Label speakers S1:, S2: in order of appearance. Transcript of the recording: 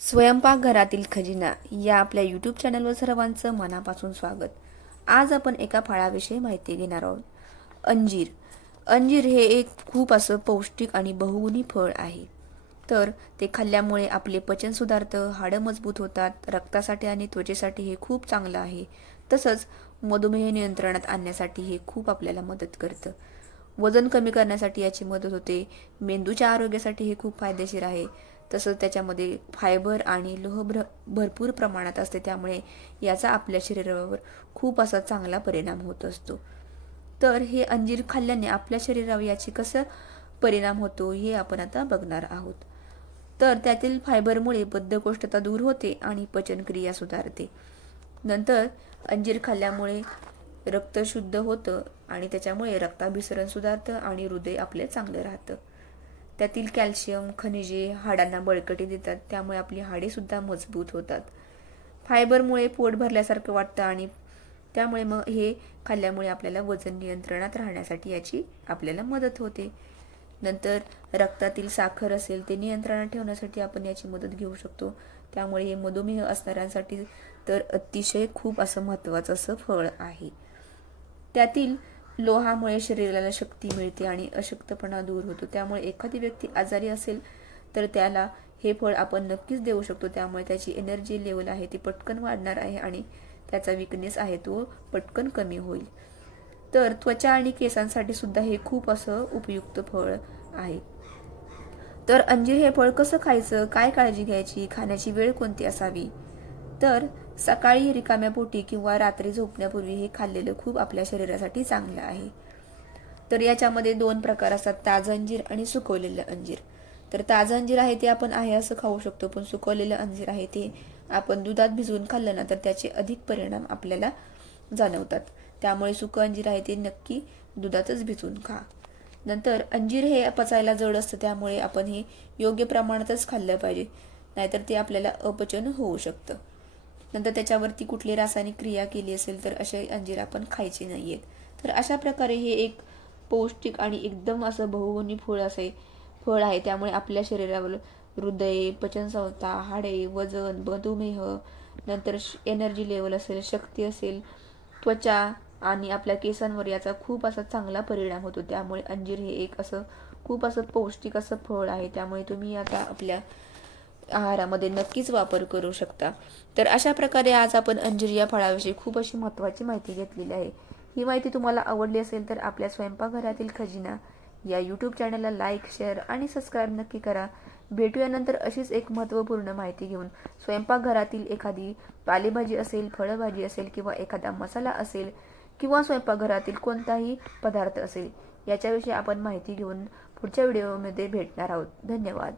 S1: स्वयंपाकघरातील खजिना या आपल्या यूट्यूब चॅनलवर सर्वांचं मनापासून स्वागत. आज आपण एका फळाविषयी माहिती घेणार आहोत. अंजीर. अंजीर हे एक खूप असं पौष्टिक आणि बहुगुणी फळ आहे. तर ते खाल्ल्यामुळे आपले पचन सुधारतं हाडं मजबूत होतात रक्तासाठी आणि त्वचेसाठी हे खूप चांगलं आहे. तसंच मधुमेह नियंत्रणात आणण्यासाठी हे खूप आपल्याला मदत करतं. वजन कमी करण्यासाठी याची मदत होते. मेंदूच्या आरोग्यासाठी हे खूप फायदेशीर आहे. तसंच त्याच्यामध्ये फायबर आणि लोह भर भरपूर प्रमाणात असते. त्यामुळे याचा आपल्या शरीरावर खूप असा चांगला परिणाम होत असतो. तर हे अंजीर खाल्ल्याने आपल्या शरीरावर याची कसं परिणाम होतो हे आपण आता बघणार आहोत. तर त्यातील फायबरमुळे बद्धकोष्ठता दूर होते आणि पचनक्रिया सुधारते. नंतर अंजीर खाल्ल्यामुळे रक्त शुद्ध होतं आणि त्याच्यामुळे रक्ताभिसरण सुधारतं आणि हृदय आपले चांगलं राहतं. त्यातील कॅल्शियम खनिजे हाडांना बळकटी देतात. त्यामुळे आपली हाडेसुद्धा मजबूत होतात. फायबरमुळे पोट भरल्यासारखं वाटतं आणि त्यामुळे मग हे खाल्ल्यामुळे आपल्याला वजन नियंत्रणात राहण्यासाठी याची आपल्याला मदत होते. नंतर रक्तातील साखर असेल ते नियंत्रणात ठेवण्यासाठी आपण याची मदत घेऊ शकतो. त्यामुळे हे मधुमेह असणाऱ्यांसाठी तर अतिशय खूप असं महत्त्वाचं असं फळ आहे. त्यातील लोहामुळे शरीराला शक्ती मिळते आणि अशक्तपणा दूर होतो. त्यामुळे एखादी व्यक्ती आजारी असेल तर त्याला हे फळ आपण नक्कीच देऊ शकतो. त्यामुळे त्याची एनर्जी लेवल आहे ती पटकन वाढणार आहे आणि त्याचा विकनेस आहे तो पटकन कमी होईल. तर त्वचा आणि केसांसाठी सुद्धा हे खूप असं उपयुक्त फळ आहे. तर अंजीर हे फळ कसं खायचं काय काळजी घ्यायची खाण्याची वेळ कोणती असावी? तर सकाळी रिकाम्या पोटी किंवा रात्री झोपण्यापूर्वी हे खाल्लेलं खूप आपल्या शरीरासाठी चांगलं आहे. तर याच्यामध्ये दोन प्रकार असतात ताजं अंजीर आणि सुकवलेलं अंजीर. तर ताजं अंजीर आहे ते आपण आहे असं खाऊ शकतो पण सुकवलेलं अंजीर आहे ते आपण दुधात भिजवून खाल्लं ना तर त्याचे अधिक परिणाम आपल्याला जाणवतात. त्यामुळे सुकं अंजीर आहे ते नक्की दुधातच भिजवून खा. नंतर अंजीर हे पचायला जड असतं त्यामुळे आपण हे योग्य प्रमाणातच खाल्लं पाहिजे नाहीतर ते आपल्याला अपचन होऊ शकतं. नंतर त्याच्यावरती कुठली रासायनिक क्रिया केली असेल तर असे अंजीर आपण खायचे नाही आहेत तर अशा प्रकारे हे एक पौष्टिक आणि एकदम असं बहुगुणी फळ असे फळ आहे. त्यामुळे आपल्या शरीरावर हृदय पचनसंस्था हाडे वजन मधुमेह नंतर एनर्जी लेवल असेल शक्ती असेल त्वचा आणि आपल्या केसांवर याचा खूप असा चांगला परिणाम होतो. त्यामुळे अंजीर हे एक असं खूप असं पौष्टिक असं फळ आहे. त्यामुळे तुम्ही आता आपल्या आहारामध्ये नक्कीच वापर करू शकता. तर अशा प्रकारे आज आपण अंजीर या फळाविषयी खूप अशी महत्त्वाची माहिती घेतलेली आहे. ही माहिती तुम्हाला आवडली असेल तर आपल्या स्वयंपाकघरातील खजिना या यूट्यूब चॅनलला लाईक शेअर आणि सबस्क्राईब नक्की करा. भेटूया नंतर अशीच एक महत्त्वपूर्ण माहिती घेऊन. स्वयंपाकघरातील एखादी पालेभाजी असेल फळभाजी असेल किंवा एखादा मसाला असेल किंवा स्वयंपाकघरातील कोणताही पदार्थ असेल याच्याविषयी आपण माहिती घेऊन पुढच्या व्हिडिओमध्ये भेटणार आहोत. धन्यवाद.